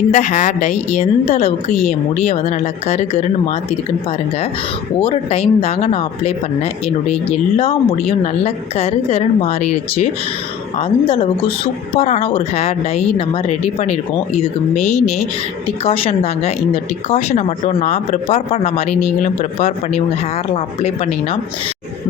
இந்த hair dye எந்த அளவுக்கு என் முடியை வந்து நல்லா கருன்னு மாற்றிருக்குன்னு பாருங்கள். ஒரு டைம் தாங்க நான் அப்ளை பண்ணேன், என்னுடைய எல்லா முடியும் நல்லா கருன்னு மாறிடுச்சு. அந்த அளவுக்கு சூப்பரான ஒரு ஹேர் டை நம்ம ரெடி பண்ணியிருக்கோம். இதுக்கு மெயினே டிகாஷன் தாங்க. இந்த டிகாஷனை மட்டும் நான் ப்ரிப்பேர் பண்ண மாதிரி நீங்களும் ப்ரிப்பேர் பண்ணி உங்கள் ஹேரில் அப்ளை பண்ணிங்கன்னா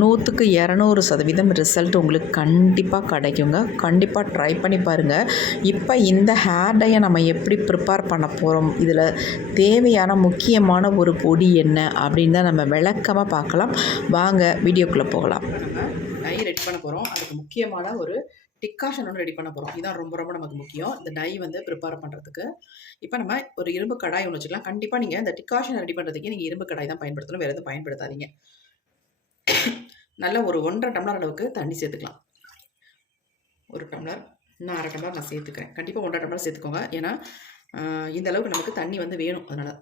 100க்கு 200% ரிசல்ட் உங்களுக்கு கண்டிப்பாக கிடைக்குங்க. கண்டிப்பாக ட்ரை பண்ணி பாருங்கள். இப்போ இந்த ஹேர் டையை நம்ம எப்படி ப்ரிப்பேர் பண்ண போகிறோம், இதில் தேவையான முக்கியமான ஒரு பொடி என்ன அப்படின்னு தான் நம்ம விளக்கமாக பார்க்கலாம். வாங்க வீடியோக்குள்ளே போகலாம். நம்ம டை ரெடி பண்ண போகிறோம். அதுக்கு முக்கியமான ஒரு டிகாஷன் ஒன்று ரெடி பண்ண போகிறோம். இதுதான் ரொம்ப ரொம்ப நமக்கு முக்கியம், இந்த டை வந்து ப்ரிப்பேர் பண்ணுறதுக்கு. இப்போ நம்ம ஒரு இரும்பு கடாய் ஒன்று வச்சுக்கலாம். கண்டிப்பாக நீங்கள் இந்த டிகாஷன் ரெடி பண்ணுறதுக்கு நீங்கள் இரும்பு கடாய் தான் பயன்படுத்தணும், வேறு எதுவும் பயன்படுத்தாதீங்க. நல்லா ஒரு 1.5 டம்ளர் அளவுக்கு தண்ணி சேர்த்துக்கலாம். 1 டம்ளர், இன்னும் 1/2 டம்ளர் நான் சேர்த்துக்கிறேன். கண்டிப்பாக 1.5 டம்ளர் சேர்த்துக்கோங்க, ஏன்னா இந்த அளவுக்கு நமக்கு தண்ணி வந்து வேணும். அதனால்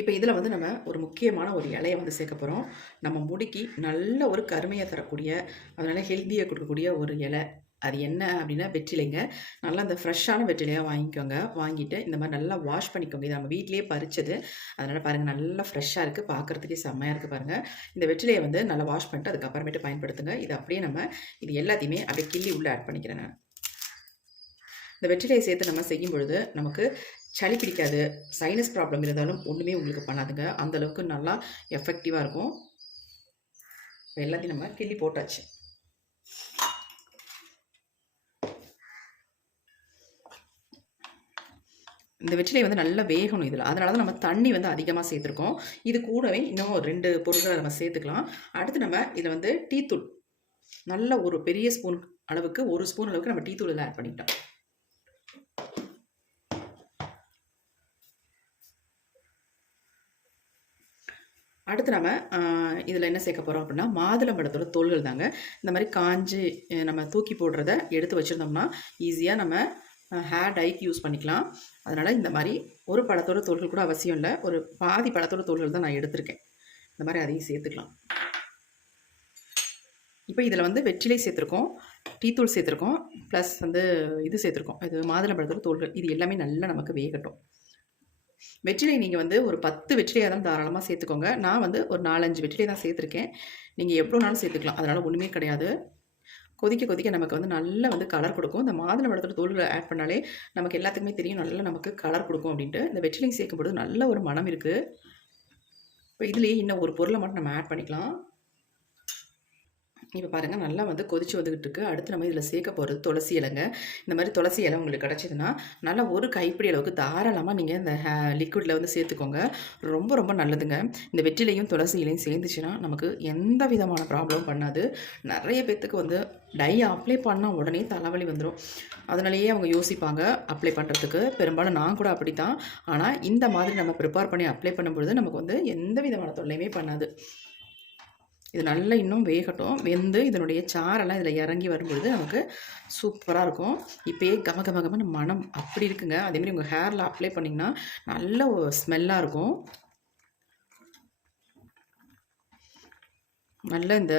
இப்போ இதில் வந்து நம்ம ஒரு முக்கியமான ஒரு இலையை வந்து சேர்க்க போகிறோம். நம்ம முடிக்கு நல்ல ஒரு கருமையை தரக்கூடிய, அதனால் ஹெல்த்தியாக கொடுக்கக்கூடிய ஒரு இலை. அது என்ன அப்படின்னா வெற்றிலைங்க. நல்லா அந்த ஃப்ரெஷ்ஷான வெற்றிலையாக வாங்கிக்கோங்க. வாங்கிட்டு இந்த மாதிரி நல்லா வாஷ் பண்ணிக்கோங்க. இது நம்ம வீட்டிலேயே பறிச்சது, அதனால் பாருங்கள் நல்லா ஃப்ரெஷ்ஷாக இருக்குது, பார்க்குறதுக்கே செம்மையாக இருக்குது பாருங்கள். இந்த வெற்றிலையை வந்து நல்லா வாஷ் பண்ணிட்டு அதுக்கப்புறமேட்டு பயன்படுத்துங்க. இது அப்படியே நம்ம இது எல்லாத்தையுமே அப்படியே கிள்ளி உள்ளே ஆட் பண்ணிக்கிறேன் நான். இந்த வெற்றிலையை சேர்த்து நம்ம செய்யும் பொழுது நமக்கு சளி பிடிக்காது, சைனஸ் ப்ராப்ளம் இருந்தாலும் ஒன்றுமே உங்களுக்கு பண்ணாதுங்க. அந்தளவுக்கு நல்லா எஃபெக்டிவாக இருக்கும். இப்போ எல்லாத்தையும் நம்ம கிள்ளி போட்டாச்சு. இந்த வெற்றிலை வந்து நல்லா வேகணும் இதில், அதனால தான் நம்ம தண்ணி வந்து அதிகமாக சேர்த்துருக்கோம். இது கூடவே இன்னும் 2 பொருட்களை நம்ம சேர்த்துக்கலாம். அடுத்து நம்ம இதில் வந்து டீத்தூள், நல்ல ஒரு பெரிய ஸ்பூன் அளவுக்கு, 1 ஸ்பூன் அளவுக்கு நம்ம டீத்தூள் இதில் ஆட் பண்ணிட்டோம். அடுத்து நம்ம இதில் என்ன சேர்க்க போகிறோம் அப்படின்னா மாதுளம்பழத்தோட தோல்கள் தாங்க. இந்த மாதிரி காஞ்சி நம்ம தூக்கி போடுறத எடுத்து வச்சுருந்தோம்னா ஈஸியாக நம்ம ஹேர் டைக்கு யூஸ் பண்ணிக்கலாம். அதனால் இந்த மாதிரி ஒரு பழத்தோட தோல்கள் கூட அவசியம் இல்லை, ஒரு பாதி பழத்தோட தோல்கள் தான் நான் எடுத்திருக்கேன். இந்த மாதிரி அதையும் சேர்த்துக்கலாம். இப்போ இதில் வந்து வெற்றிலை சேர்த்துருக்கோம், டீத்தூள் சேர்த்துருக்கோம், ப்ளஸ் வந்து இது சேர்த்துருக்கோம், இது மாதுளம்பழத்தோட தோல்கள். இது எல்லாமே நல்லா நமக்கு வேகட்டும். வெற்றிலை நீங்கள் வந்து ஒரு 10 வெற்றிலையாக தான் தாராளமாக சேர்த்துக்கோங்க. நான் வந்து ஒரு 4-5 வெற்றிலை தான் சேர்த்துருக்கேன். நீங்கள் எவ்வளோனாலும் சேர்த்துக்கலாம், அதனால் ஒன்றுமே கிடையாது. கொதிக்க கொதிக்க நமக்கு வந்து நல்லா வந்து கலர் கொடுக்கும். இந்த மாதுளம்பழத்தோட தோல்களை ஆட் பண்ணாலே நமக்கு எல்லாத்துக்குமே தெரியும் நல்லா நமக்கு கலர் கொடுக்கும் அப்படின்ட்டு. இந்த வெற்றிலை சேர்க்கும்போது நல்ல ஒரு மனம் இருக்குது. இப்போ இதுலேயே இன்னும் ஒரு பொருளை மட்டும் நம்ம ஆட் பண்ணிக்கலாம். இப்போ பாருங்கள் நல்லா வந்து கொதிச்சு வந்துக்கிட்டு இருக்குது. அடுத்து நம்ம இதில் சேர்க்க போகிறது துளசி இலைங்க. இந்த மாதிரி துளசி இலை உங்களுக்கு கிடச்சிதுன்னா நல்லா ஒரு கைப்பிடி அளவுக்கு தாராளமாக நீங்கள் இந்த லிக்விடில் வந்து சேர்த்துக்கோங்க. ரொம்ப ரொம்ப நல்லதுங்க. இந்த வெற்றிலையும் துளசி இலையும் சேர்ந்துச்சுன்னா நமக்கு எந்த விதமான ப்ராப்ளம் பண்ணாது. நிறைய பேர்த்துக்கு வந்து டை அப்ளை பண்ணால் உடனே தலைவலி வந்துடும். அதனாலேயே அவங்க யோசிப்பாங்க அப்ளை பண்ணுறதுக்கு. பெரும்பாலும் நான் கூட அப்படி தான். ஆனால் இந்த மாதிரி நம்ம ப்ரிப்பேர் பண்ணி அப்ளை பண்ணும்பொழுது நமக்கு வந்து எந்த விதமான தொல்லையுமே பண்ணாது. இது நல்லா இன்னும் வேகட்டும். வெந்து இதனுடைய சாரெல்லாம் இதில் இறங்கி வரும்பொழுது நமக்கு சூப்பராக இருக்கும். இப்போயே கமகமகமான மனம் அப்படி இருக்குங்க. அதேமாதிரி உங்கள் ஹேரில் அப்ளை பண்ணிங்கன்னா நல்ல ஸ்மெல்லாக இருக்கும். நல்ல இந்த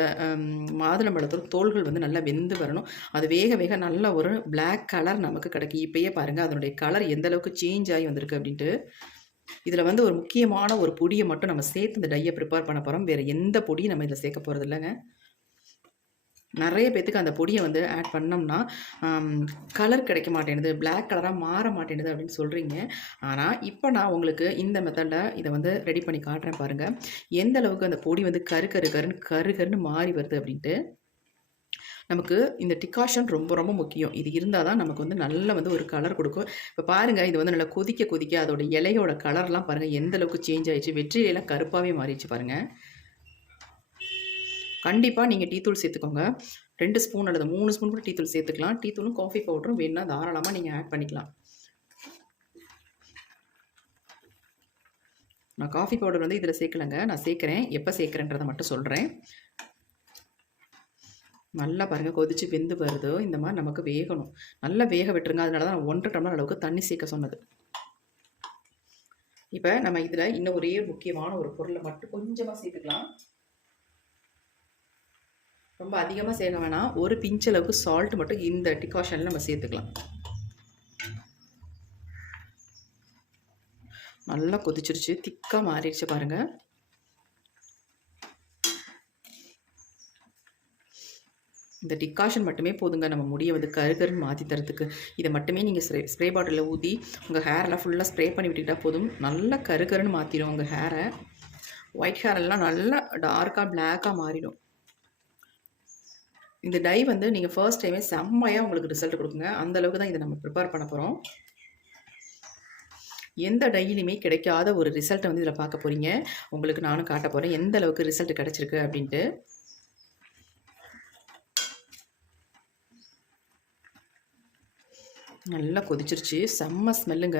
மாதுளம்பழத்தோட தோல்கள் வந்து நல்லா வெந்து வரணும். அது வேக வேக நல்ல ஒரு பிளாக் கலர் நமக்கு கிடைக்கும். இப்போயே பாருங்கள் அதனுடைய கலர் எந்த அளவுக்கு சேஞ்ச் ஆகி வந்திருக்கு அப்படின்ட்டு. இதில் வந்து ஒரு முக்கியமான ஒரு பொடியை மட்டும் நம்ம சேர்த்து இந்த டையை ப்ரிப்பேர் பண்ண போகிறோம். வேறு எந்த பொடியும் நம்ம இதில் சேர்க்க போகிறது இல்லைங்க. நிறைய பேத்துக்கு அந்த பொடியை வந்து ஆட் பண்ணோம்னா கலர் கிடைக்க மாட்டேங்குது, பிளாக் கலராக மாற மாட்டேங்குது அப்படின்னு சொல்கிறீங்க. ஆனால் இப்போ நான் உங்களுக்கு இந்த மெத்தடில் இதை வந்து ரெடி பண்ணி காட்டுறேன் பாருங்கள், எந்த அளவுக்கு அந்த பொடி வந்து கருன்னு மாறி வருது அப்படின்ட்டு. நமக்கு இந்த டிகாஷன் ரொம்ப ரொம்ப முக்கியம். இது இருந்தால் தான் நமக்கு வந்து நல்ல வந்து ஒரு கலர் கொடுக்கும். இப்போ பாருங்கள் இது வந்து நல்லா கொதிக்க கொதிக்க அதோட இலையோட கலர்லாம் பாருங்கள் எந்த அளவுக்கு சேஞ்ச் ஆகிடுச்சு. வெற்றிலையெல்லாம் கருப்பாகவே மாறிடுச்சு பாருங்கள். கண்டிப்பாக நீங்கள் டீத்தூள் சேர்த்துக்கோங்க. 2 ஸ்பூன் அல்லது 3 ஸ்பூன் கூட டீத்தூள் சேர்த்துக்கலாம். டீத்தூளும் காஃபி பவுடரும் வேணுன்னா தாராளமாக நீங்கள் ஆட் பண்ணிக்கலாம். நான் காஃபி பவுடர் வந்து இதில் சேர்க்கலைங்க, நான் சேர்க்குறேன். எப்போ சேர்க்குறேன்றதை மட்டும் சொல்கிறேன். நல்லா பாருங்கள் கொதிச்சு வெந்து வருது. இந்த மாதிரி நமக்கு வேகணும், நல்லா வேக விட்டுருங்க. அதனால தான் நான் 1.5 டம்ளர் அளவுக்கு தண்ணி சேர்க்க சொன்னது. இப்போ நம்ம இதில் இன்னும் ஒரே முக்கியமான ஒரு பொருளை மட்டும் கொஞ்சமாக சேர்த்துக்கலாம். ரொம்ப அதிகமாக சேர்க்க வேணாம். ஒரு பிஞ்ச் அளவுக்கு சால்ட் மட்டும் இந்த டிகாஷனில் நம்ம சேர்த்துக்கலாம். நல்லா கொதிச்சிருச்சு, திக்காக மாறிடுச்சு பாருங்கள். இந்த டிகாஷன் மட்டுமே போதுங்க நம்ம முடியை வந்து கருகருன்னு மாற்றி தரத்துக்கு. இதை மட்டுமே நீங்கள் ஸ்ப்ரே பாட்டிலில் ஊற்றி உங்கள் ஹேரெல்லாம் ஃபுல்லாக ஸ்ப்ரே பண்ணி விட்டுக்கிட்டால் போதும், நல்லா கருகருன்னு மாற்றிடும் உங்கள் ஹேரை. ஒயிட் ஹேர் எல்லாம் நல்லா டார்க்காக பிளாக்காக மாறிடும். இந்த டை வந்து நீங்கள் ஃபர்ஸ்ட் டைமே செம்மையாக உங்களுக்கு ரிசல்ட் கொடுக்குங்க. அந்தளவுக்கு தான் இதை நம்ம ப்ரிப்பேர் பண்ண போகிறோம். எந்த டையிலையுமே கிடைக்காத ஒரு ரிசல்ட்டை வந்து இதில் பார்க்க போகிறீங்க. உங்களுக்கு நானும் காட்ட போகிறேன் எந்த அளவுக்கு ரிசல்ட் கிடச்சிருக்கு அப்படின்ட்டு. நல்லா கொதிச்சிருச்சு, செம்ம ஸ்மெல்லுங்க.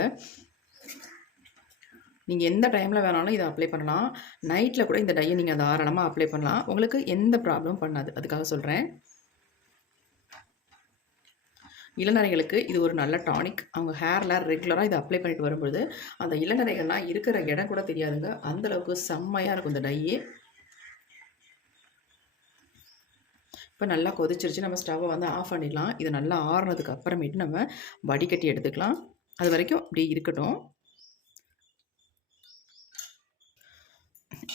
நீங்கள் எந்த டைமில் வேணாலும் இதை அப்ளை பண்ணலாம். நைட்டில் கூட இந்த டையை நீங்கள் தாராளமாக அப்ளை பண்ணலாம். உங்களுக்கு எந்த ப்ராப்ளமும் பண்ணாது, அதுக்காக சொல்கிறேன். இளநரைகளுக்கு இது ஒரு நல்ல டானிக். அவங்க ஹேரில் ரெகுலராக இதை அப்ளை பண்ணிட்டு வரும்பொழுது அந்த இளநரைகள்லாம் இருக்கிற இடம் கூட தெரியாதுங்க. அந்தளவுக்கு செம்மையாக இருக்கும் இந்த டையே. இப்போ நல்லா கொதிச்சிருச்சு, நம்ம ஸ்டவ்வை வந்து ஆஃப் பண்ணிடலாம். இதை நல்லா ஆறுனதுக்கு அப்புறமேட்டு நம்ம வடிகட்டி எடுத்துக்கலாம். அது வரைக்கும் அப்படியே இருக்கட்டும்.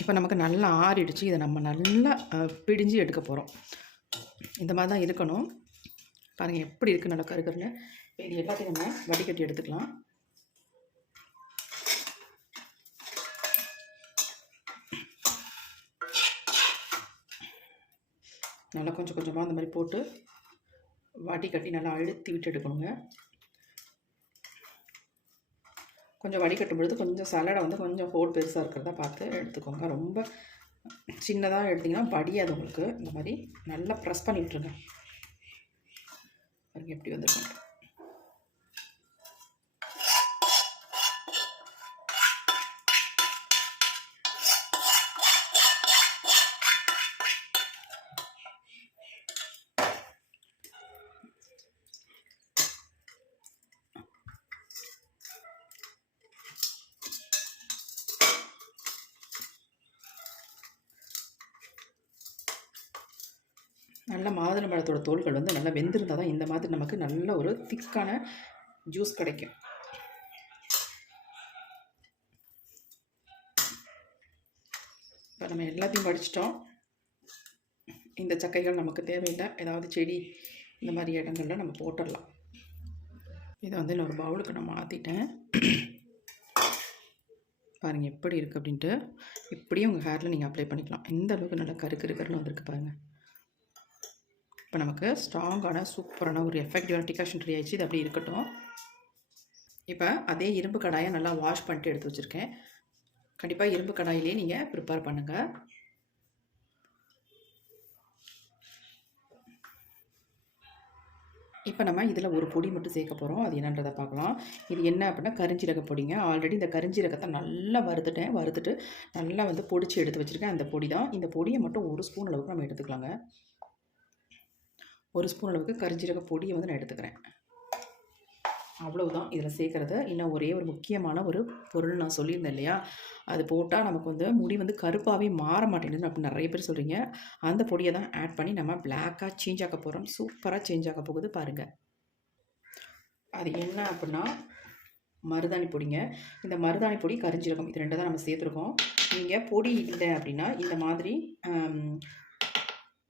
இப்போ நமக்கு நல்லா ஆறிடுச்சு. இதை நம்ம நல்லா பிடிஞ்சு எடுக்க போகிறோம். இந்த மாதிரி தான் இருக்கணும். பாருங்கள் எப்படி இருக்குது நல்லா கருகருன்னு. இது எல்லாத்தையும் நம்ம வடிகட்டி எடுத்துக்கலாம். நல்லா கொஞ்சம் கொஞ்சமாக அந்த மாதிரி போட்டு வடிகட்டி நல்லா அழுத்தி விட்டு எடுக்கணுங்க. கொஞ்சம் வடிகட்டும் பொழுது கொஞ்சம் சலடை வந்து கொஞ்சம் ஹோல் பெருசாக இருக்கிறதா பார்த்து எடுத்துக்கோங்க. ரொம்ப சின்னதாக எடுத்திங்கன்னா படியாது உங்களுக்கு. இந்த மாதிரி நல்லா ப்ரெஸ் பண்ணி விட்டுருங்க. பாருங்க எப்படி வந்துருக்கோம். நல்ல மாதுளம்பழத்தோட தோல்கள் வந்து நல்லா வெந்திருந்தால் தான் இந்த மாதிரி நமக்கு நல்ல ஒரு திக்கான ஜூஸ் கிடைக்கும். இப்போ நம்ம எல்லாத்தையும் படிச்சிட்டோம். இந்த சக்கைகள் நமக்கு தேவையில்லை. ஏதாவது செடி இந்த மாதிரி இடங்கள்ல நம்ம போட்டுடலாம். இதை வந்து நான் ஒரு பவுலுக்கு நான் மாற்றிட்டேன். பாருங்கள் எப்படி இருக்குது அப்படின்ட்டு. இப்படியும் உங்கள் ஹேரில் நீங்கள் அப்ளை பண்ணிக்கலாம். எந்த அளவுக்கு நல்லா கருன்னு வந்திருக்கு பாருங்கள். இப்போ நமக்கு ஸ்ட்ராங்கான சூப்பரான ஒரு எஃபெக்டிவான டிகாஷன் ரெடி ஆயிடுச்சு. இது அப்படி இருக்கட்டும். இப்போ அதே இரும்பு கடாயை நல்லா வாஷ் பண்ணிட்டு எடுத்து வச்சுருக்கேன். கண்டிப்பாக இரும்பு கடாயிலே நீங்கள் ப்ரிப்பேர் பண்ணுங்கள். இப்போ நம்ம இதில் ஒரு பொடி மட்டும் சேர்க்க போகிறோம். அது என்னன்றதை பார்க்கலாம். இது என்ன அப்படின்னா கரிஞ்சீரக பொடிங்க. ஆல்ரெடி இந்த கரிஞ்சீரகத்தை நல்லா வறுத்துட்டு நல்லா வந்து பொடிச்சு எடுத்து வச்சுருக்கேன். அந்த பொடி தான். இந்த பொடியை மட்டும் 1 ஸ்பூன் அளவுக்கு நம்ம எடுத்துக்கலாங்க. 1 ஸ்பூன் அளவுக்கு கரிஞ்சீரக பொடியை வந்து நான் எடுத்துக்கிறேன். அவ்வளவுதான் இதில் சேர்க்குறது. இன்னும் ஒரே ஒரு முக்கியமான ஒரு பொருள் நான் சொல்லியிருந்தேன் இல்லையா, அது போட்டால் நமக்கு வந்து முடி வந்து கருப்பாகவே மாற மாட்டேங்குதுன்னு அப்படின்னு நிறைய பேர் சொல்கிறீங்க. அந்த பொடியை தான் ஆட் பண்ணி நம்ம பிளாக்காக சேஞ்ச் ஆக்க போகிறோம். சூப்பராக சேஞ்ச் ஆக போகுது பாருங்கள். அது என்ன அப்படின்னா மருதாணி பொடிங்க. இந்த மருதாணி பொடி கரிஞ்சீரகம் இது 2 தான் நம்ம சேர்த்துருக்கோம். நீங்கள் பொடி இல்லை அப்படின்னா இந்த மாதிரி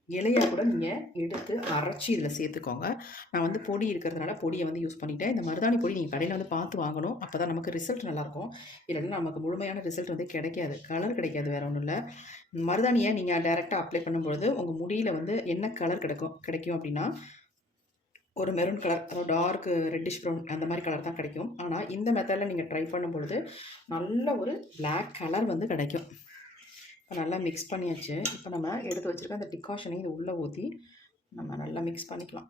இலையாக கூட நீங்கள் எடுத்து அரைச்சி இதில் சேர்த்துக்கோங்க. நான் வந்து பொடி இருக்கிறதுனால பொடியை வந்து யூஸ் பண்ணிவிட்டேன். இந்த மருதாணி பொடி நீங்கள் கடையில் வந்து பார்த்து வாங்கணும். அப்போ தான் நமக்கு ரிசல்ட் நல்லாயிருக்கும். இல்லைன்னா நமக்கு முழுமையான ரிசல்ட் வந்து கிடைக்காது, கலர் கிடைக்காது. வேறு ஒன்றும் இல்லை. மருதாணியை நீங்கள் டைரெக்டாக அப்ளை பண்ணும்பொழுது உங்கள் முடியில் வந்து என்ன கலர் கிடைக்கும் அப்படின்னா ஒரு மெரூன் கலர், அதாவது டார்க் ரெட்டிஷ் ப்ரௌன் அந்த மாதிரி கலர் தான் கிடைக்கும். ஆனால் இந்த மெத்தடில் நீங்கள் ட்ரை பண்ணும்பொழுது நல்ல ஒரு பிளாக் கலர் வந்து கிடைக்கும். இப்போ நல்லா மிக்ஸ் பண்ணியாச்சு. இப்போ நம்ம எடுத்து வச்சுருக்க அந்த டிகாஷனை இது உள்ளே ஊற்றி நம்ம நல்லா மிக்ஸ் பண்ணிக்கலாம்.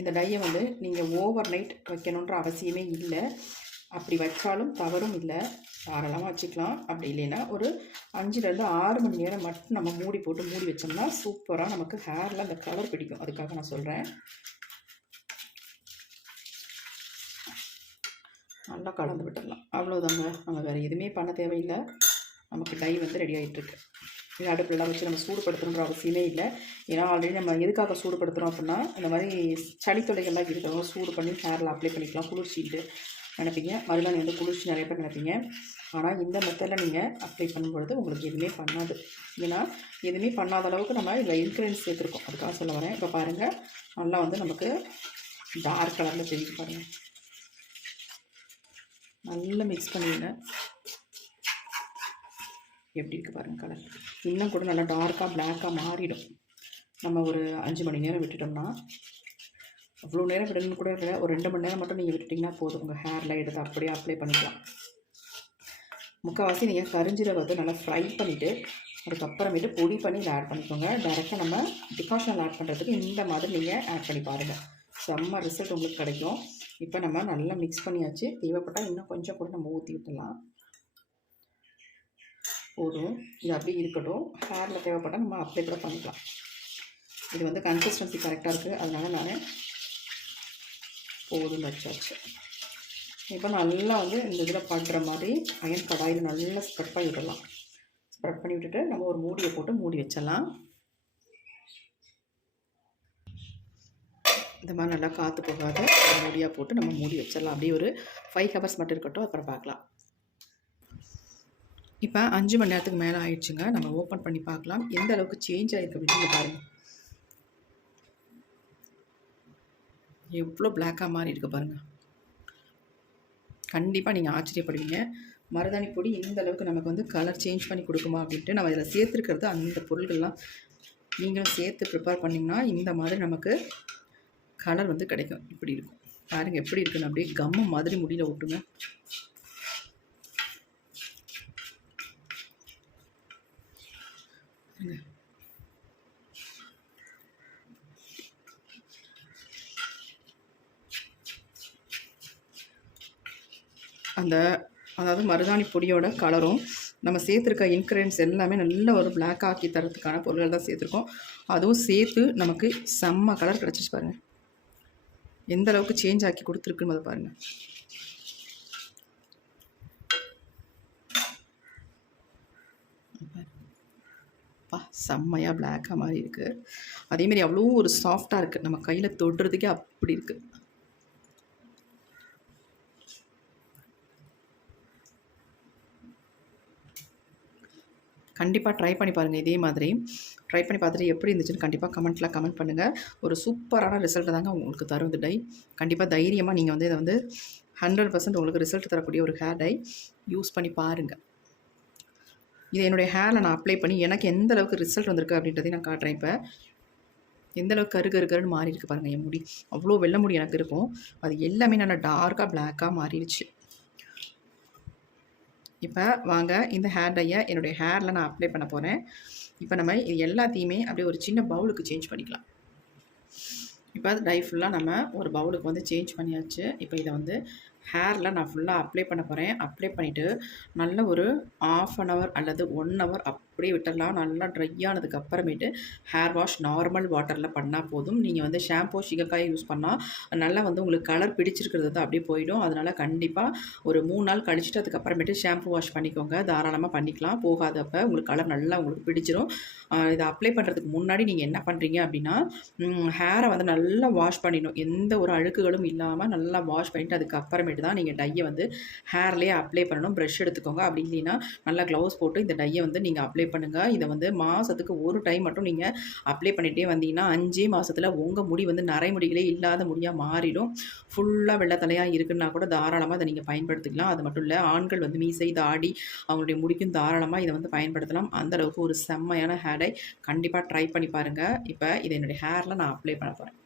இந்த டையை வந்து நீங்கள் ஓவர் நைட் வைக்கணுன்ற அவசியமே இல்லை. அப்படி வச்சாலும் தவறும் இல்லை, தாராளமாக வச்சுக்கலாம். அப்படி இல்லைன்னா ஒரு 5லேருந்து 6 மணி நேரம் மட்டும் நம்ம மூடி வச்சோம்னா சூப்பராக நமக்கு ஹேரில் அந்த கலர் பிடிக்கும். அதுக்காக நான் சொல்கிறேன். நல்லா கலந்து விட்டுடலாம். அவ்வளோதாங்க. நம்ம வேறு எதுவுமே பண்ண தேவையில்லை. நமக்கு டை வந்து ரெடி ஆகிட்டுருக்கு. இது அடுப்புலலாம் வச்சு நம்ம சூடுபடுத்தணுன்ற அவசியமே இல்லை. ஏன்னா ஆல்ரெடி நம்ம எதுக்காக சூடுபடுத்துகிறோம் அப்படின்னா, இந்த மாதிரி சளி தொல்லைகள்லாம் இருக்கிறவங்க சூடு பண்ணி ஹேரில் அப்ளை பண்ணிக்கலாம் குளிர்ச்சின்ட்டு நினைப்பீங்க. மருதாணி வந்து குளிர்ச்சி நிறைய பேர் நினைப்பீங்க. ஆனால் இந்த மெத்தடில் நீங்கள் அப்ளை பண்ணும்பொழுது உங்களுக்கு எதுவுமே பண்ணாது. ஏன்னா எதுவுமே பண்ணாத அளவுக்கு நம்ம இதில் இன்க்ரீடியன்ஸ் சேர்த்துருக்கோம். அதுக்காக சொல்ல வரேன். இப்போ பாருங்கள், நல்லா வந்து நமக்கு டார்க் கலரில் தெரியுது பாருங்கள். நல்லா மிக்ஸ் பண்ணிடுங்க. எப்படி இருக்குது பாருங்கள் கலர். இன்னும் கூட நல்லா டார்க்காக பிளாக்காக மாறிடும். நம்ம ஒரு 5 மணி நேரம் விட்டுட்டோம்னா, அவ்வளோ நேரம் விடணும்னு கூட இல்லை, ஒரு 2 மணி நேரம் மட்டும் நீங்கள் விட்டுட்டிங்கன்னா போதும். உங்கள் ஹேரில் எடுத்து அப்படியே அப்ளை பண்ணிக்கலாம். முக்கால்வாசி நீங்கள் கரிஞ்சீரகம் வந்து நல்லா ஃப்ரை பண்ணிவிட்டு அதுக்கப்புறமேட்டு பொடி பண்ணி இதை ஆட் பண்ணிக்கோங்க. டேரெக்டாக நம்ம டிகாஷனில் ஆட் பண்ணுறதுக்கு இந்த மாதிரி நீங்கள் ஆட் பண்ணி பாருங்கள். செம்ம ரிசல்ட் உங்களுக்கு கிடைக்கும். இப்போ நம்ம நல்லா மிக்ஸ் பண்ணியாச்சு. தேவைப்பட்டால் இன்னும் கொஞ்சம் கூட நம்ம ஊற்றி விட்டுடலாம். போதும், இது அப்படியே இருக்கட்டும். ஹேரில் தேவைப்பட்டால் நம்ம அப்ளை கூட பண்ணிக்கலாம். இது வந்து கன்சிஸ்டன்சி கரெக்டாக இருக்குது, அதனால் நான் போதும் வச்சாச்சு. இப்போ நல்லா வந்து இந்த இதில் படுற மாதிரி அயன் கடாயில் நல்லா ஸ்ப்ரெட் பண்ணி விடலாம். ஸ்ப்ரெட் பண்ணி விட்டுட்டு நம்ம ஒரு மூடியை போட்டு மூடி வச்சிடலாம். இந்த மாதிரி நல்லா காற்று போகாத மூடியாக போட்டு நம்ம மூடி வச்சிடலாம். அப்படியே ஒரு 5 ஹவர்ஸ் மட்டும் இருக்கட்டும், அப்புறம் பார்க்கலாம். இப்போ 5 மணி நேரத்துக்கு மேலே ஆயிடுச்சுங்க. நம்ம ஓப்பன் பண்ணி பார்க்கலாம் எந்த அளவுக்கு சேஞ்ச் ஆகிருக்கு அப்படின்னு பாருங்கள். எவ்வளோ பிளாக்காக மாறி இருக்கு பாருங்கள். கண்டிப்பாக நீங்கள் ஆச்சரியப்படுவீங்க. மருதாணி பொடி இந்த அளவுக்கு நமக்கு வந்து கலர் சேஞ்ச் பண்ணி கொடுக்குமா அப்படின்ட்டு. நம்ம இதில் சேர்த்துருக்கிறது அந்த பொருள்கள்லாம் நீங்களும் சேர்த்து ப்ரிப்பேர் பண்ணிங்கன்னா இந்த மாதிரி நமக்கு கலர் வந்து கிடைக்கும். இப்படி இருக்கும் பாருங்கள், எப்படி இருக்குன்னு அப்படியே கம்மு மாதிரி முடியல விட்டுங்க. அதாவது மருதாணி பொடியோட கலரும் நம்ம சேர்த்துருக்க இன்க்ரீடியன்ஸ் எல்லாமே நல்ல ஒரு பிளாக் ஆக்கி தரத்துக்கான பொருட்கள் தான் சேர்த்துருக்கோம். அதுவும் சேர்த்து நமக்கு செம்ம கலர் கிடச்சிச்சு பாருங்கள். எந்த அளவுக்கு சேஞ்ச் ஆக்கி கொடுத்துருக்குன்னு அதை பாருங்கள். செம்மையாக பிளாக்காக மாதிரி இருக்குது. அதேமாரி அவ்வளோ ஒரு சாஃப்டாக இருக்குது. நம்ம கையில் தொடுறதுக்கே அப்படி இருக்குது. கண்டிப்பாக ட்ரை பண்ணி பாருங்கள். இதே மாதிரி ட்ரை பண்ணி பார்த்துட்டு எப்படி இருந்துச்சுன்னு கண்டிப்பாக கமெண்ட் பண்ணுங்கள். ஒரு சூப்பரான ரிசல்ட் தாங்க உங்களுக்கு தரும் இந்த டை. கண்டிப்பாக தைரியமாக நீங்கள் வந்து இதை வந்து 100% உங்களுக்கு ரிசல்ட் தரக்கூடிய ஒரு ஹேர் டை யூஸ் பண்ணி பாருங்கள். இதை என்னுடைய ஹேரில் நான் அப்ளை பண்ணி எனக்கு எந்த அளவுக்கு ரிசல்ட் வந்திருக்கு அப்படின்றதையும் நான் காட்டுறேன். இப்போ எந்த அளவுக்கு கருன்னு மாறி இருக்குது பாருங்கள். என் முடி அவ்வளோ வெள்ளை முடி எனக்கு இருக்கும், அது எல்லாமே நல்லா டார்க்காக பிளாக்காக மாறிடுச்சு. இப்போ வாங்க இந்த ஹேர் டையை என்னுடைய ஹேரில் நான் அப்ளை பண்ண போகிறேன். இப்போ நம்ம இது எல்லாத்தையுமே அப்படியே ஒரு சின்ன பவுலுக்கு சேஞ்ச் பண்ணிக்கலாம். இப்போ அது டை ஃபுல்லாக நம்ம ஒரு பவுலுக்கு வந்து சேஞ்ச் பண்ணியாச்சு. இப்போ இதை வந்து ஹேரில் நான் ஃபுல்லாக அப்ளை பண்ண போகிறேன். அப்ளை பண்ணிவிட்டு நல்ல ஒரு 1/2 அன் ஹவர் அல்லது 1 ஹவர் அப்படியே விட்டுடலாம். நல்லா ட்ரை ஆனதுக்கு அப்புறமேட்டு ஹேர் வாஷ் நார்மல் வாட்டரில் பண்ணால் போதும். நீங்கள் வந்து ஷாம்பூ சீகக்காயை யூஸ் பண்ணால் நல்லா வந்து உங்களுக்கு கலர் பிடிச்சிருக்கிறது தான் அப்படியே போயிடும். அதனால் கண்டிப்பாக ஒரு 3 நாள் கழிச்சிட்டு அதுக்கப்புறமேட்டு ஷாம்பூ வாஷ் பண்ணிக்கோங்க. தாராளமாக பண்ணிக்கலாம். போகாதப்போ உங்களுக்கு கலர் நல்லா உங்களுக்கு பிடிச்சிரும். இதை அப்ளை பண்ணுறதுக்கு முன்னாடி நீங்கள் என்ன பண்ணுறீங்க அப்படின்னா, ஹேரை வந்து நல்லா வாஷ் பண்ணிடணும். எந்த ஒரு அழுக்குகளும் இல்லாமல் நல்லா வாஷ் பண்ணிவிட்டு அதுக்கப்புறமேட்டு தான் நீங்கள் டையை வந்து ஹேர்லேயே அப்ளை பண்ணணும். ப்ரஷ் எடுத்துக்கோங்க. அப்படி இல்லைன்னா நல்லா க்ளவுஸ் போட்டு இந்த டையை வந்து நீங்கள் அப்ளை பண்ணுங்கள். இதை வந்து மாதத்துக்கு ஒரு டைம் மட்டும் நீங்கள் அப்ளை பண்ணிகிட்டே வந்தீங்கன்னா 5 மாதத்தில் உங்கள் முடி வந்து நரைமுடிகளே இல்லாத முடியாக மாறிடும். ஃபுல்லாக வெள்ளத்தலையாக இருக்குன்னா கூட தாராளமாக இதை நீங்கள் பயன்படுத்திக்கலாம். அது மட்டும் இல்லை, ஆண்கள் வந்து மீசை தாடி அவங்களுடைய முடிக்கும் தாராளமாக இதை வந்து பயன்படுத்தலாம். அந்தளவுக்கு ஒரு செம்மையான ஹேர் டை. கண்டிப்பாக ட்ரை பண்ணி பாருங்கள். இப்போ இதை என்னுடைய ஹேரில் நான் அப்ளை பண்ண போகிறேன்.